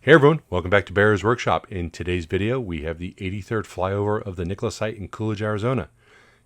Hey everyone, welcome back to Bear's Workshop. In today's video, we have the 83rd flyover of the Nikola site in Coolidge, Arizona.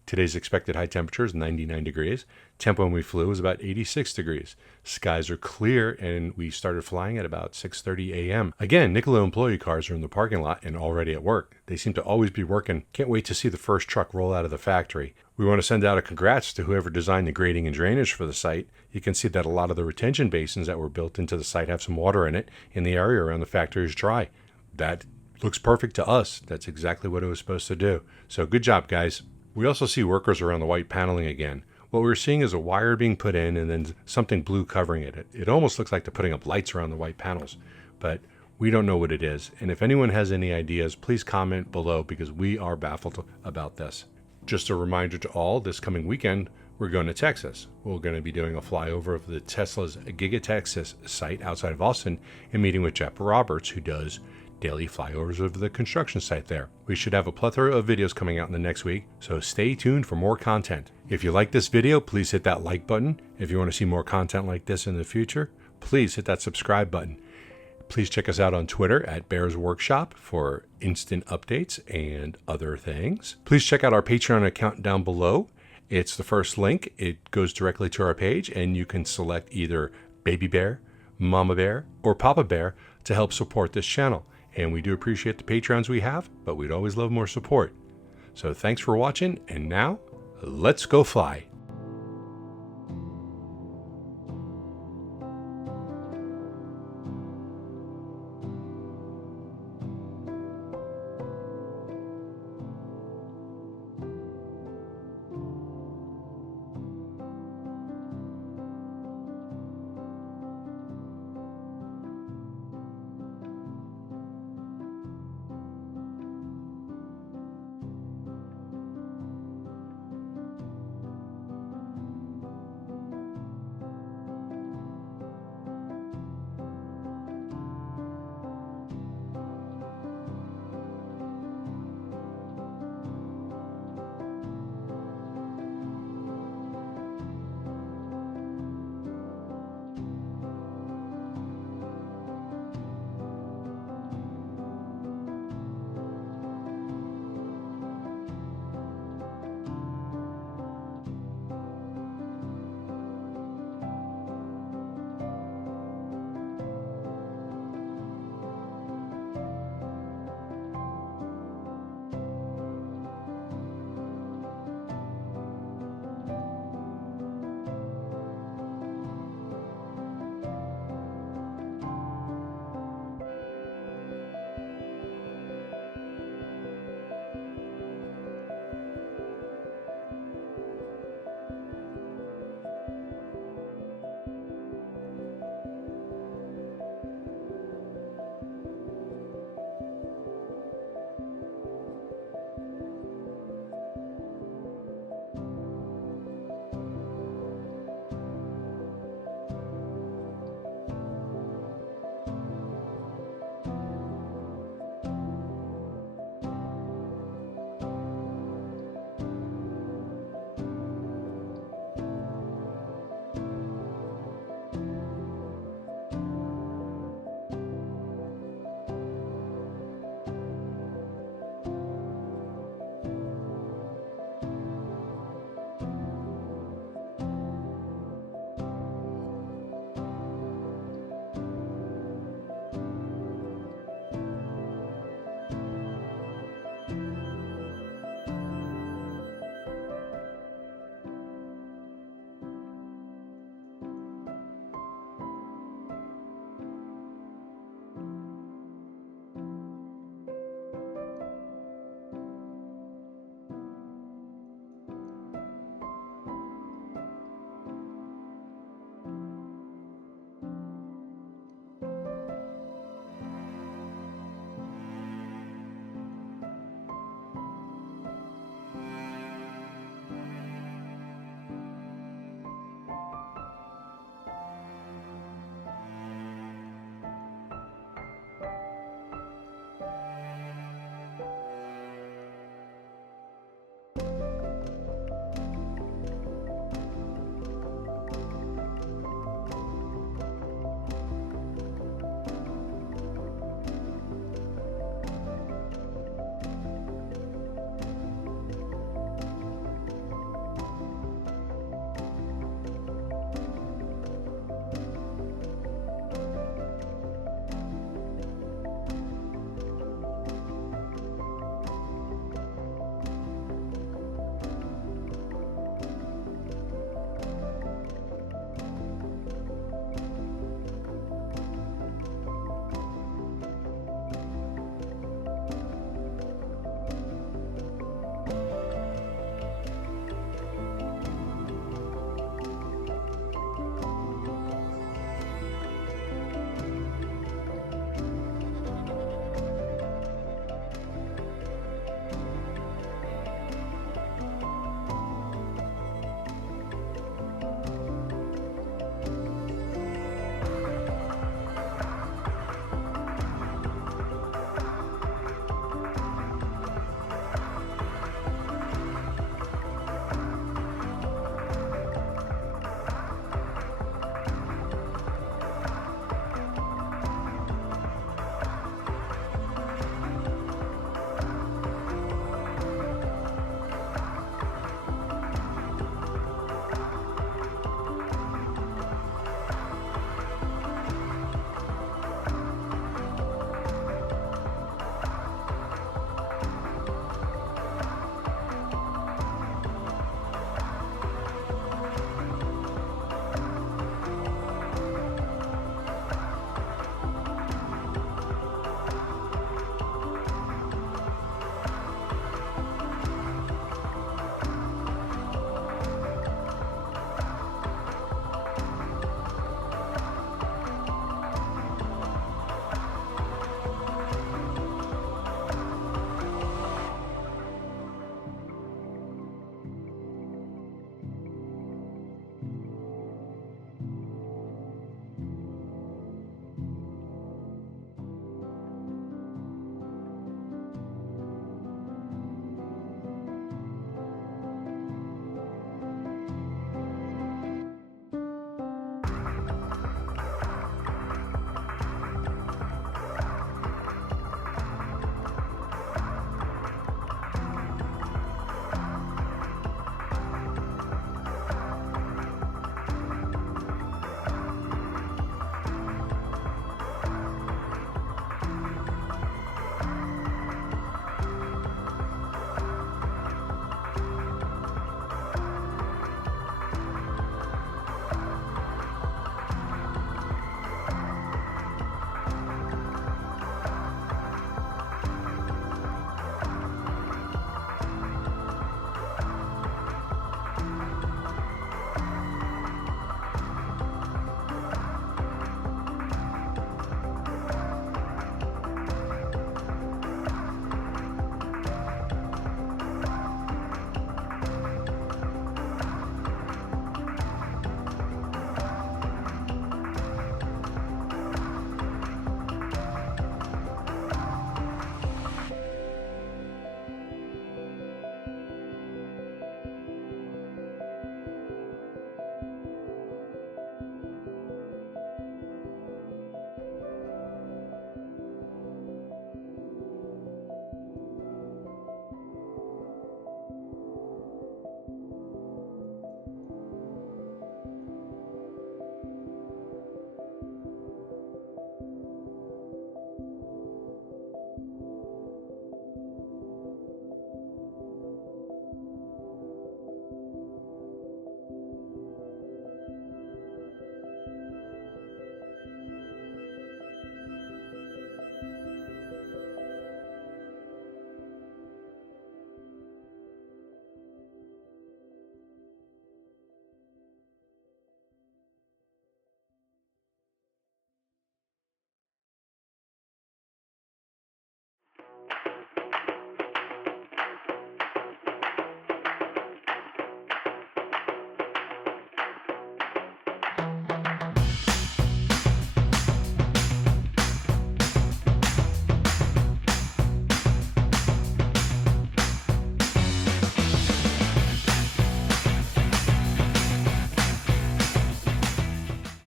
Today's expected high temperature is 99 degrees. Temp when we flew was about 86 degrees. Skies are clear and we started flying at about 6:30 a.m. Again, Nikola employee cars are in the parking lot and already at work. They seem to always be working. Can't wait to see the first truck roll out of the factory. We want to send out a congrats to whoever designed the grading and drainage for the site. You can see that a lot of the retention basins that were built into the site have some water in it, and the area around the factory is dry. That looks perfect to us. That's exactly what it was supposed to do. So good job, guys. We also see workers around the white paneling again. What we're seeing is a wire being put in and then something blue covering it. It almost looks like they're putting up lights around the white panels, but we don't know what it is. And if anyone has any ideas, please comment below because we are baffled about this. Just a reminder to all, this coming weekend, we're going to Texas. We're going to be doing a flyover of the Tesla's Gigafactory site outside of Austin and meeting with Jeff Roberts, who does daily flyovers of the construction site there. We should have a plethora of videos coming out in the next week, so stay tuned for more content. If you like this video, please hit that like button. If you want to see more content like this in the future, please hit that subscribe button. Please check us out on Twitter at Bear's Workshop for instant updates and other things. Please check out our Patreon account down below. It's the first link. It goes directly to our page, and you can select either Baby Bear, Mama Bear, or Papa Bear to help support this channel. And we do appreciate the Patrons we have, but we'd always love more support. So thanks for watching, and now, let's go fly.